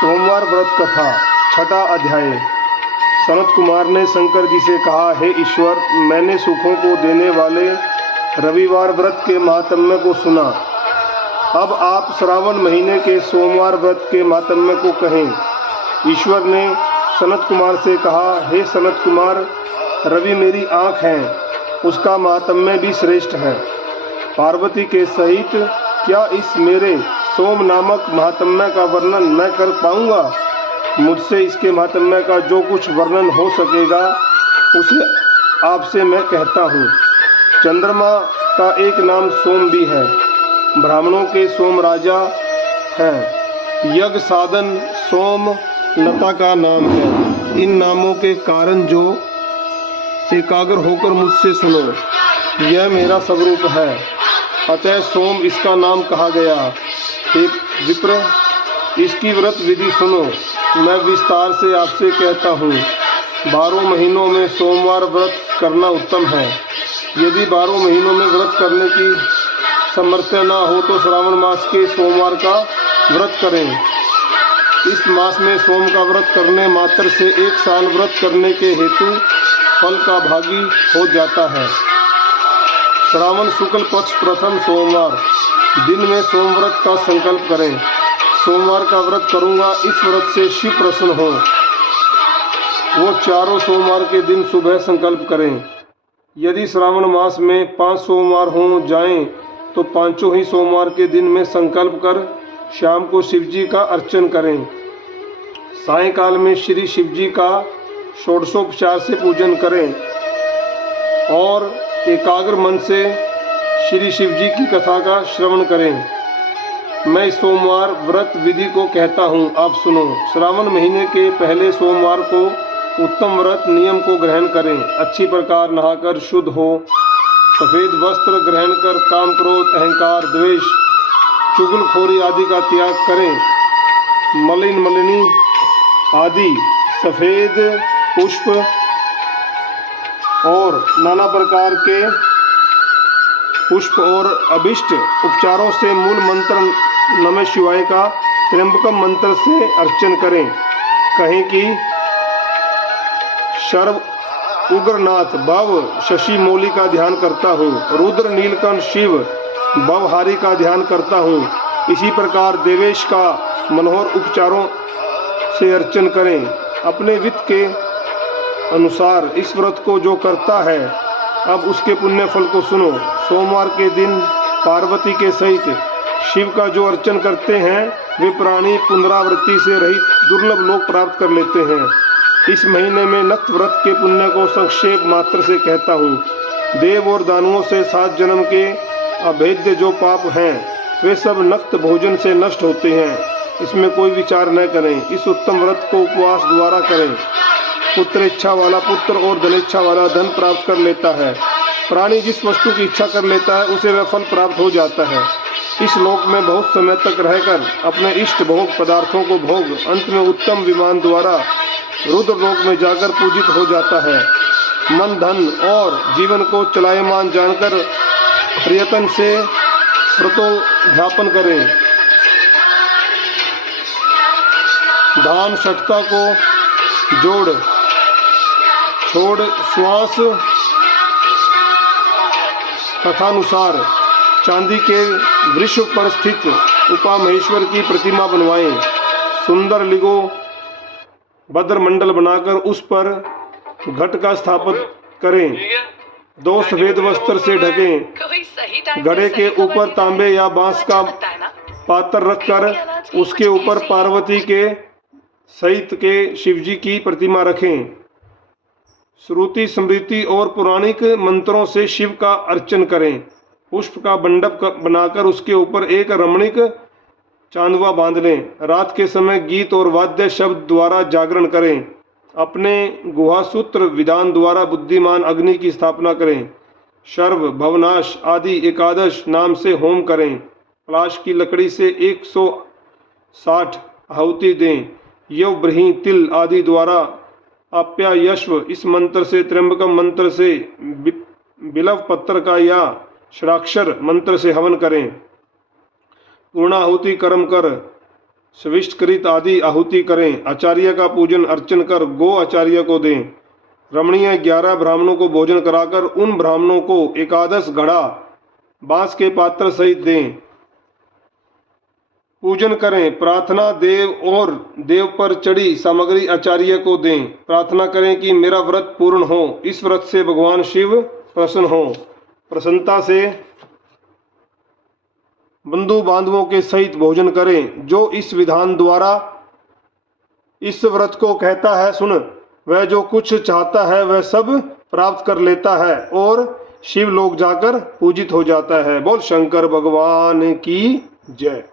सोमवार व्रत कथा छठा अध्याय। सनत कुमार ने शंकर जी से कहा, हे ईश्वर, मैंने सुखों को देने वाले रविवार व्रत के महात्म्य को सुना। अब आप श्रावण महीने के सोमवार व्रत के महात्म्य को कहें। ईश्वर ने सनत कुमार से कहा, हे सनत कुमार, रवि मेरी आँख है, उसका महात्म्य भी श्रेष्ठ है। पार्वती के सहित क्या इस मेरे सोम नामक महात्म्य का वर्णन मैं कर पाऊंगा? मुझसे इसके महात्म्य का जो कुछ वर्णन हो सकेगा उसे आपसे मैं कहता हूँ। चंद्रमा का एक नाम सोम भी है। ब्राह्मणों के सोम राजा हैं। यज्ञ साधन सोम लता का नाम है। इन नामों के कारण जो एकाग्र होकर मुझसे सुनो, यह मेरा स्वरूप है, अतः सोम इसका नाम कहा गया। हे विप्र, इसकी व्रत विधि सुनो, मैं विस्तार से आपसे कहता हूँ। 12 महीनों में सोमवार व्रत करना उत्तम है। यदि 12 महीनों में व्रत करने की सामर्थ्य न हो तो श्रावण मास के सोमवार का व्रत करें। इस मास में सोम का व्रत करने मात्र से 1 साल व्रत करने के हेतु फल का भागी हो जाता है। श्रावण शुक्ल पक्ष प्रथम सोमवार दिन में सोमव्रत का संकल्प करें। सोमवार का व्रत करूंगा, इस व्रत से शिव प्रसन्न हो, वो चारों सोमवार के दिन सुबह संकल्प करें। यदि श्रावण मास में 5 सोमवार हो जाएं तो 5 ही सोमवार के दिन में संकल्प कर शाम को शिवजी का अर्चन करें। सायंकाल में श्री शिवजी का षोडशोपचार से पूजन करें और एकाग्र मन से श्री शिवजी की कथा का श्रवण करें। मैं सोमवार व्रत विधि को कहता हूँ, आप सुनो। श्रावण महीने के पहले सोमवार को उत्तम व्रत नियम को ग्रहण करें। अच्छी प्रकार नहाकर शुद्ध हो, सफ़ेद वस्त्र ग्रहण कर काम, क्रोध, अहंकार, द्वेष, चुगलखोरी आदि का त्याग करें। मलिन मलिनी आदि सफ़ेद पुष्प और नाना प्रकार के पुष्प और अभिष्ट उपचारों से मूल मंत्र नमः शिवाय का त्र्यंबकम मंत्र से अर्चन करें। कहें कि सर्व उग्रनाथ भव शशि मौली का ध्यान करता हूँ, रुद्र नीलकंठ शिव भवहारी का ध्यान करता हूँ। इसी प्रकार देवेश का मनोहर उपचारों से अर्चन करें। अपने वित्त के अनुसार इस व्रत को जो करता है, अब उसके पुण्य फल को सुनो। सोमवार के दिन पार्वती के सहित शिव का जो अर्चन करते हैं, वे प्राणी पुनरावृत्ति से रहित दुर्लभ लोक प्राप्त कर लेते हैं। इस महीने में नक्त व्रत के पुण्य को संक्षेप मात्र से कहता हूँ। देव और दानवों से 7 जन्म के अभेद्य जो पाप हैं, वे सब नक्त भोजन से नष्ट होते हैं। इसमें कोई विचार न करें। इस उत्तम व्रत को उपवास द्वारा करें। पुत्र इच्छा वाला पुत्र और धन इच्छा वाला धन प्राप्त कर लेता है। प्राणी जिस वस्तु की इच्छा कर लेता है, उसे वह फल प्राप्त हो जाता है। इस लोक में बहुत समय तक रहकर अपने इष्ट भोग पदार्थों को भोग अंत में उत्तम विमान द्वारा रुद्र लोक में जाकर पूजित हो जाता है। मन, धन और जीवन को चलायमान जानकर प्रयत्न से व्रतोध्यापन करें। दान षटता को जोड़ छोड़ श्वास कथानुसार चांदी के वृक्ष पर स्थित उपा महेश्वर की प्रतिमा बनवाएं। सुंदर लिगो भद्र मंडल बनाकर उस पर घट का स्थापन करें। 2 सफेद वस्त्र से ढकें। घड़े के ऊपर तांबे या बांस का पात्र रखकर उसके ऊपर पार्वती के सहित के शिवजी की प्रतिमा रखें। श्रुति स्मृति और पौराणिक मंत्रों से शिव का अर्चन करें। पुष्प का मंडप बनाकर उसके ऊपर एक रमणीक चांदवा बांध लें। रात के समय गीत और वाद्य शब्द द्वारा जागरण करें। अपने गुहासूत्र विधान द्वारा बुद्धिमान अग्नि की स्थापना करें। सर्व भवनाश आदि एकादश नाम से होम करें। पलाश की लकड़ी से 160 आहुति दें। यव, ब्रही, तिल आदि द्वारा आप्यायश्व इस मंत्र से, त्र्यंबकम मंत्र से, बिलव पत्र का या षडाक्षर मंत्र से हवन करें। पूर्णाहुति कर्म कर स्विष्टकृत आदि आहुति करें। आचार्य का पूजन अर्चन कर गो आचार्य को दें। रमणीय 11 ब्राह्मणों को भोजन कराकर उन ब्राह्मणों को एकादश घड़ा बांस के पात्र सहित दें। पूजन करें। प्रार्थना देव और देव पर चढ़ी सामग्री आचार्य को दें। प्रार्थना करें कि मेरा व्रत पूर्ण हो। इस व्रत से भगवान शिव प्रसन्न हो। प्रसन्नता से बंधु बांधवों के सहित भोजन करें। जो इस विधान द्वारा इस व्रत को कहता है सुन, वह जो कुछ चाहता है वह सब प्राप्त कर लेता है और शिव लोक जाकर पूजित हो जाता है। बोल शंकर भगवान की जय।